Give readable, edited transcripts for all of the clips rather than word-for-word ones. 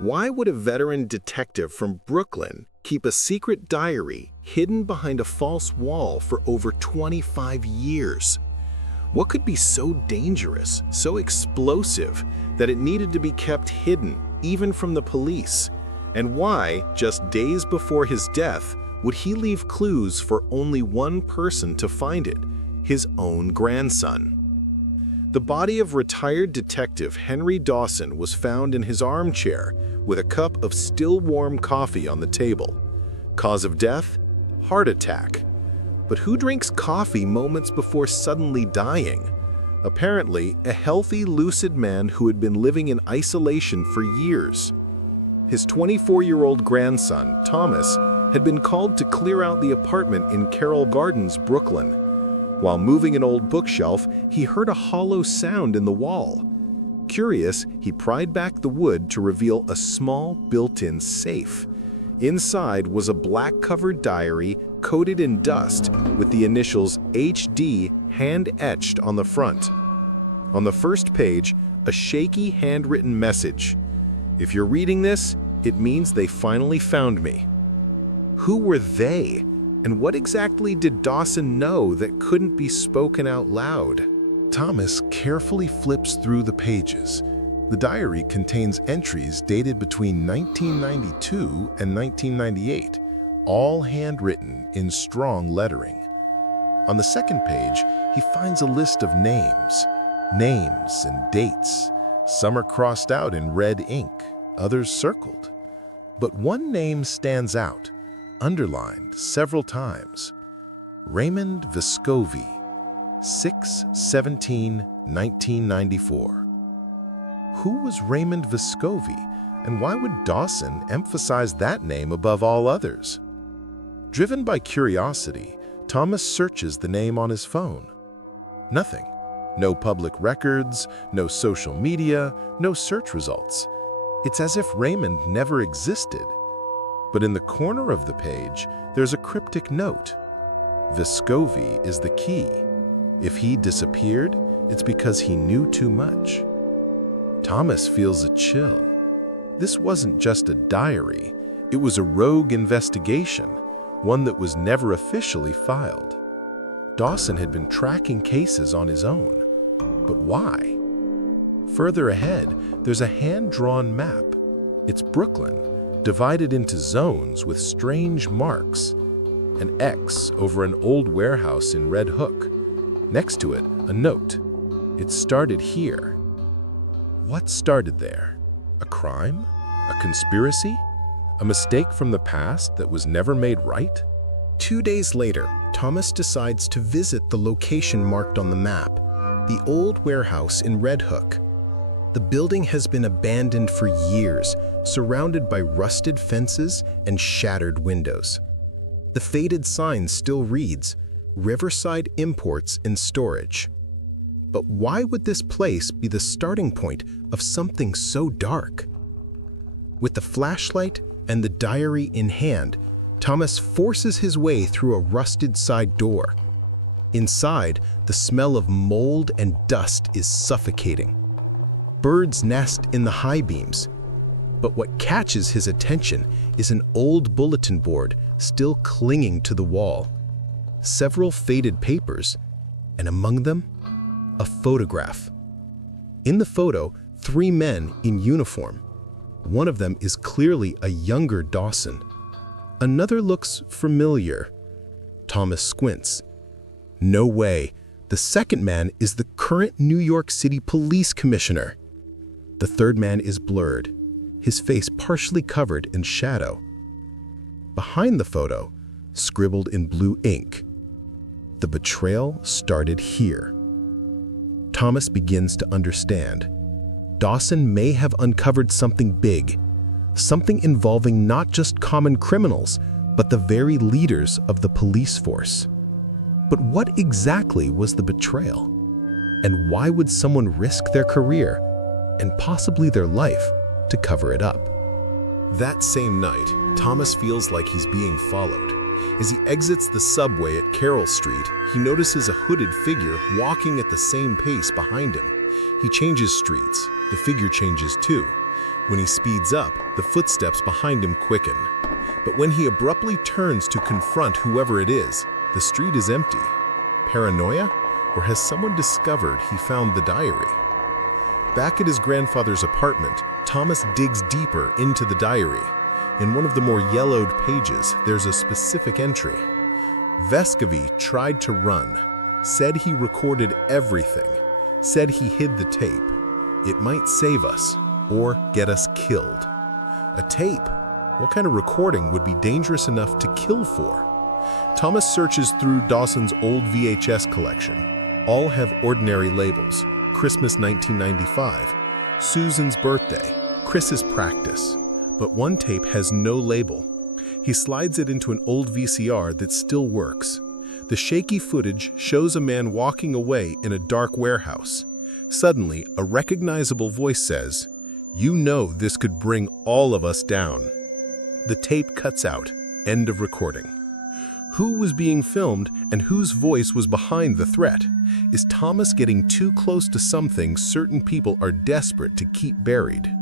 Why would a veteran detective from Brooklyn keep a secret diary hidden behind a false wall for over 25 years? What could be so dangerous, so explosive, that it needed to be kept hidden, even from the police? And why, just days before his death, would he leave clues for only one person to find it, his own grandson? The body of retired detective Henry Dawson was found in his armchair with a cup of still warm coffee on the table. Cause of death? Heart attack. But who drinks coffee moments before suddenly dying? Apparently, a healthy, lucid man who had been living in isolation for years. His 24-year-old grandson, Thomas, had been called to clear out the apartment in Carroll Gardens, Brooklyn. While moving an old bookshelf, he heard a hollow sound in the wall. Curious, he pried back the wood to reveal a small built-in safe. Inside was a black-covered diary coated in dust with the initials HD hand-etched on the front. On the first page, a shaky handwritten message. "If you're reading this, it means they finally found me." Who were they? And what exactly did Dawson know that couldn't be spoken out loud? Thomas carefully flips through the pages. The diary contains entries dated between 1992 and 1998, all handwritten in strong lettering. On the second page, he finds a list of names and dates. Some are crossed out in red ink, others circled. But one name stands out, underlined several times. Raymond Vescovi, 6/17/1994. Who was Raymond Vescovi, and why would Dawson emphasize that name above all others? Driven by curiosity, Thomas searches the name on his phone. Nothing. No public records, no social media, no search results. It's as if Raymond never existed. But in the corner of the page, there's a cryptic note. Vescovi is the key. If he disappeared, it's because he knew too much. Thomas feels a chill. This wasn't just a diary. It was a rogue investigation, one that was never officially filed. Dawson had been tracking cases on his own. But why? Further ahead, there's a hand-drawn map. It's Brooklyn, divided into zones with strange marks. An X over an old warehouse in Red Hook. Next to it, a note. It started here. What started there? A crime? A conspiracy? A mistake from the past that was never made right? 2 days later, Thomas decides to visit the location marked on the map, the old warehouse in Red Hook. The building has been abandoned for years, surrounded by rusted fences and shattered windows. The faded sign still reads, "Riverside Imports and Storage." But why would this place be the starting point of something so dark? With the flashlight and the diary in hand, Thomas forces his way through a rusted side door. Inside, the smell of mold and dust is suffocating. Birds nest in the high beams. But what catches his attention is an old bulletin board still clinging to the wall. Several faded papers, and among them, a photograph. In the photo, 3 men in uniform. One of them is clearly a younger Dawson. Another looks familiar. Thomas squints. No way. The second man is the current New York City Police Commissioner. The third man is blurred, his face partially covered in shadow. Behind the photo, scribbled in blue ink, "The betrayal started here." Thomas begins to understand. Dawson may have uncovered something big, something involving not just common criminals, but the very leaders of the police force. But what exactly was the betrayal? And why would someone risk their career, and possibly their life, to cover it up? That same night, Thomas feels like he's being followed. As he exits the subway at Carroll Street, he notices a hooded figure walking at the same pace behind him. He changes streets. The figure changes too. When he speeds up, the footsteps behind him quicken. But when he abruptly turns to confront whoever it is, the street is empty. Paranoia? Or has someone discovered he found the diary? Back at his grandfather's apartment, Thomas digs deeper into the diary. In one of the more yellowed pages, there's a specific entry. Vescovi tried to run, said he recorded everything, said he hid the tape. It might save us, or get us killed. A tape? What kind of recording would be dangerous enough to kill for? Thomas searches through Dawson's old VHS collection. All have ordinary labels: Christmas 1995, Susan's birthday, Chris's practice. But one tape has no label. He slides it into an old VCR that still works. The shaky footage shows a man walking away in a dark warehouse. Suddenly, a recognizable voice says, "You know this could bring all of us down." The tape cuts out. End of recording. Who was being filmed and whose voice was behind the threat? Is Thomas getting too close to something certain people are desperate to keep buried?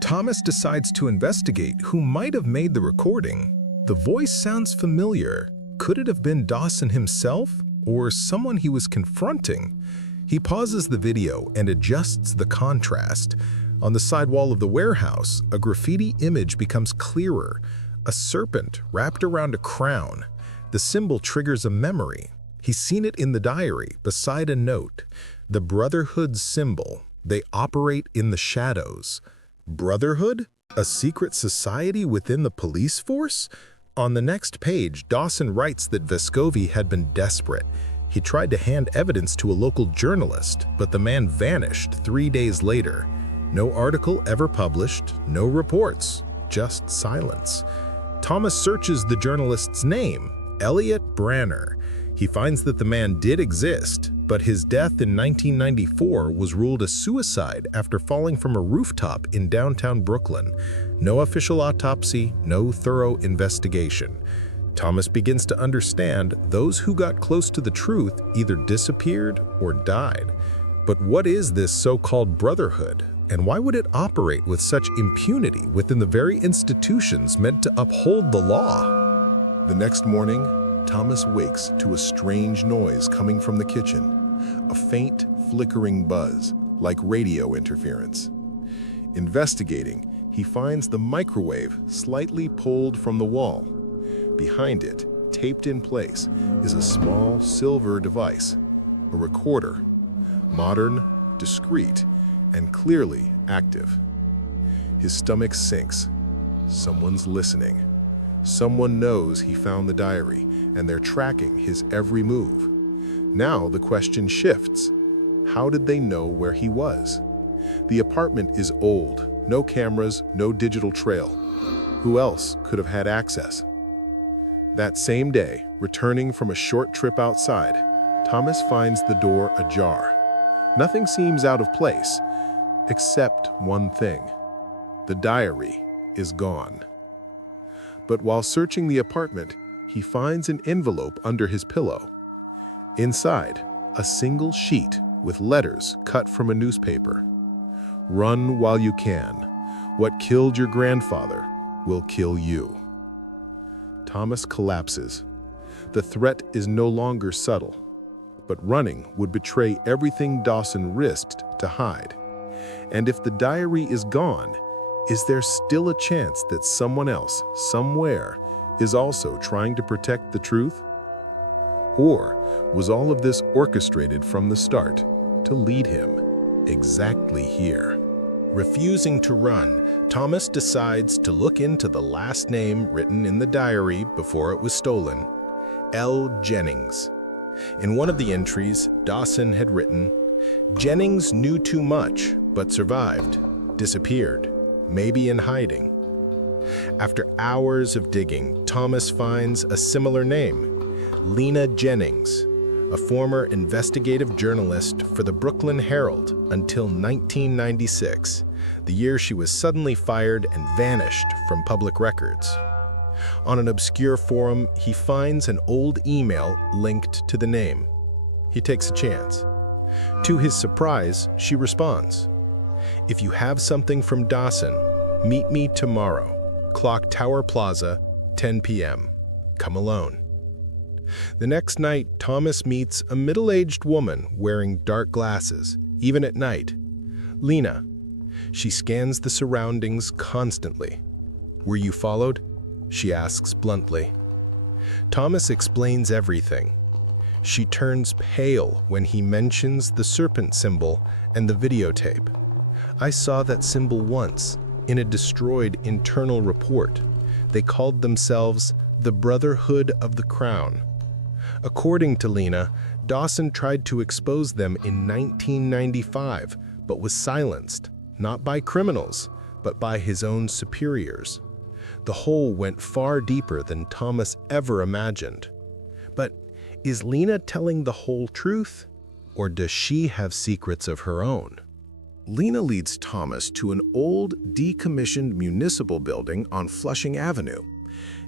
Thomas decides to investigate who might have made the recording. The voice sounds familiar. Could it have been Dawson himself or someone he was confronting? He pauses the video and adjusts the contrast. On the side wall of the warehouse, a graffiti image becomes clearer. A serpent wrapped around a crown. The symbol triggers a memory. He's seen it in the diary, beside a note. The Brotherhood symbol. They operate in the shadows. Brotherhood? A secret society within the police force? On the next page, Dawson writes that Vescovi had been desperate. He tried to hand evidence to a local journalist, but the man vanished 3 days later. No article ever published, no reports, just silence. Thomas searches the journalist's name, Elliot Branner. He finds that the man did exist, but his death in 1994 was ruled a suicide after falling from a rooftop in downtown Brooklyn. No official autopsy, no thorough investigation. Thomas begins to understand those who got close to the truth either disappeared or died. But what is this so-called Brotherhood? And why would it operate with such impunity within the very institutions meant to uphold the law? The next morning, Thomas wakes to a strange noise coming from the kitchen, a faint, flickering buzz, like radio interference. Investigating, he finds the microwave slightly pulled from the wall. Behind it, taped in place, is a small silver device, a recorder, modern, discreet, and clearly active. His stomach sinks. Someone's listening. Someone knows he found the diary, and they're tracking his every move. Now the question shifts. How did they know where he was? The apartment is old, no cameras, no digital trail. Who else could have had access? That same day, returning from a short trip outside, Thomas finds the door ajar. Nothing seems out of place, except one thing. The diary is gone. But while searching the apartment, he finds an envelope under his pillow. Inside, a single sheet with letters cut from a newspaper. Run while you can. What killed your grandfather will kill you. Thomas collapses. The threat is no longer subtle, but running would betray everything Dawson risked to hide. And if the diary is gone, is there still a chance that someone else, somewhere, is also trying to protect the truth? Or was all of this orchestrated from the start to lead him exactly here? Refusing to run, Thomas decides to look into the last name written in the diary before it was stolen: L. Jennings. In one of the entries, Dawson had written, "Jennings knew too much, but survived, disappeared, maybe in hiding." After hours of digging, Thomas finds a similar name, Lena Jennings, a former investigative journalist for the Brooklyn Herald until 1996, the year she was suddenly fired and vanished from public records. On an obscure forum, he finds an old email linked to the name. He takes a chance. To his surprise, she responds, "If you have something from Dawson, Meet me tomorrow. Clock Tower Plaza, 10 p.m. Come alone. The next night, Thomas meets a middle-aged woman wearing dark glasses, even at night. Lena. She scans the surroundings constantly. Were you followed? She asks bluntly. Thomas explains everything. She turns pale when he mentions the serpent symbol and the videotape. I saw that symbol once, in a destroyed internal report. They called themselves the Brotherhood of the Crown. According to Lena, Dawson tried to expose them in 1995, but was silenced, not by criminals, but by his own superiors. The hole went far deeper than Thomas ever imagined. But is Lena telling the whole truth, or does she have secrets of her own? Lena leads Thomas to an old, decommissioned municipal building on Flushing Avenue.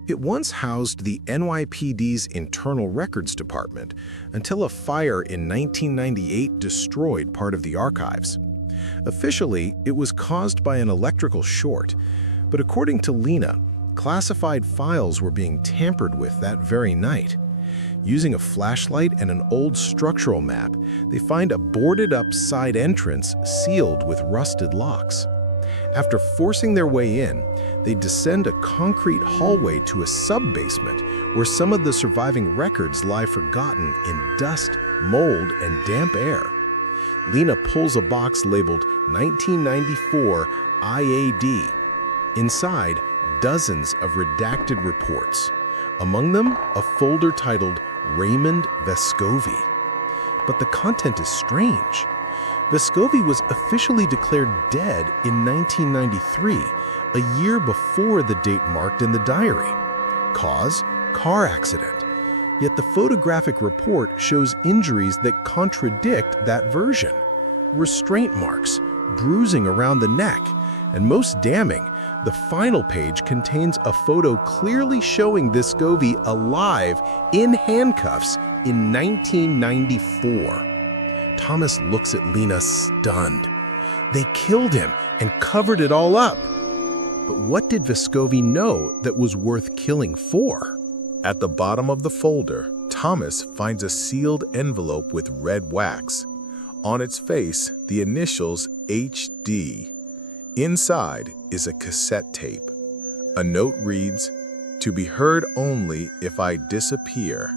It once housed the NYPD's Internal Records Department until a fire in 1998 destroyed part of the archives. Officially, it was caused by an electrical short, but according to Lena, classified files were being tampered with that very night. Using a flashlight and an old structural map, they find a boarded-up side entrance sealed with rusted locks. After forcing their way in, they descend a concrete hallway to a sub-basement where some of the surviving records lie forgotten in dust, mold, and damp air. Lena pulls a box labeled 1994 IAD. Inside, dozens of redacted reports. Among them, a folder titled Raymond Vescovi. But the content is strange. Vescovi was officially declared dead in 1993, a year before the date marked in the diary. Cause? Car accident. Yet the photographic report shows injuries that contradict that version. Restraint marks, bruising around the neck, and most damning, the final page contains a photo clearly showing Vescovi alive in handcuffs in 1994. Thomas looks at Lena stunned. They killed him and covered it all up. But what did Vescovi know that was worth killing for? At the bottom of the folder, Thomas finds a sealed envelope with red wax. On its face, the initials HD. Inside is a cassette tape. A note reads, "To be heard only if I disappear."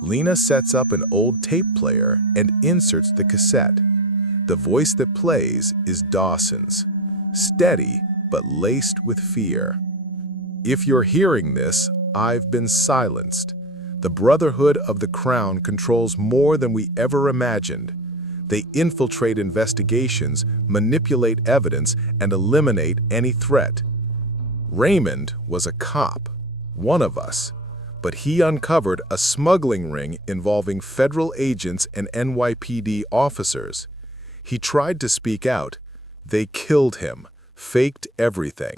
Lena sets up an old tape player and inserts the cassette. The voice that plays is Dawson's, steady but laced with fear. "If you're hearing this, I've been silenced. The Brotherhood of the Crown controls more than we ever imagined. They infiltrate investigations, manipulate evidence, and eliminate any threat. Raymond was a cop, one of us, but he uncovered a smuggling ring involving federal agents and NYPD officers. He tried to speak out. They killed him, faked everything.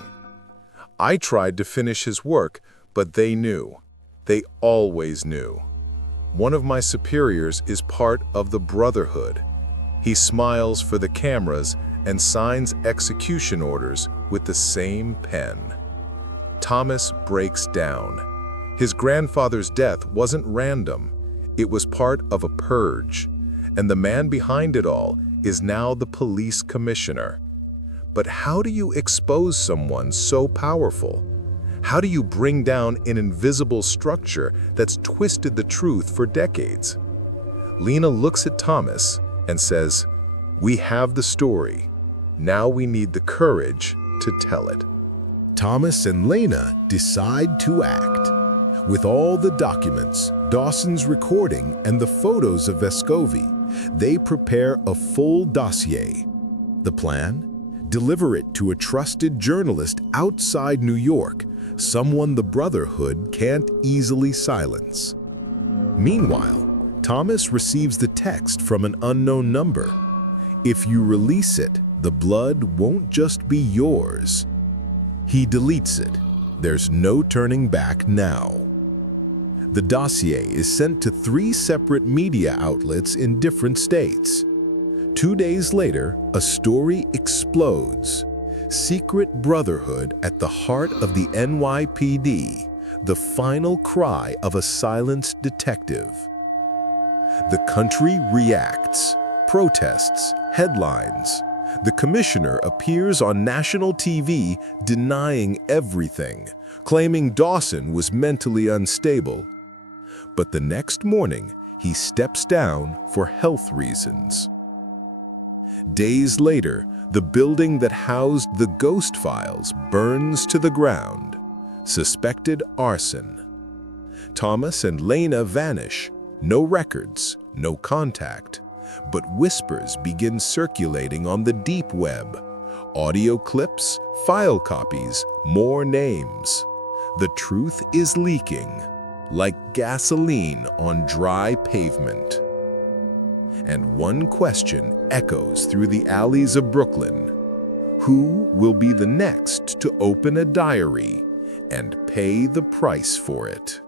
I tried to finish his work, but they knew. They always knew. One of my superiors is part of the Brotherhood. He smiles for the cameras and signs execution orders with the same pen." Thomas breaks down. His grandfather's death wasn't random. It was part of a purge, and the man behind it all is now the police commissioner. But how do you expose someone so powerful? How do you bring down an invisible structure that's twisted the truth for decades? Lena looks at Thomas and says, "We have the story. Now we need the courage to tell it." Thomas and Lena decide to act. With all the documents, Dawson's recording, and the photos of Vescovi, they prepare a full dossier. The plan? Deliver it to a trusted journalist outside New York, someone the Brotherhood can't easily silence. Meanwhile, Thomas receives the text from an unknown number. If you release it, the blood won't just be yours. He deletes it. There's no turning back now. The dossier is sent to 3 separate media outlets in different states. 2 days later, a story explodes. Secret Brotherhood at the heart of the NYPD, the final cry of a silenced detective. The country reacts, protests, headlines. The commissioner appears on national TV denying everything, claiming Dawson was mentally unstable. But the next morning, he steps down for health reasons. Days later, the building that housed the ghost files burns to the ground. Suspected arson. Thomas and Lena vanish. No records, no contact. But whispers begin circulating on the deep web. Audio clips, file copies, more names. The truth is leaking, like gasoline on dry pavement. And one question echoes through the alleys of Brooklyn. Who will be the next to open a diary and pay the price for it?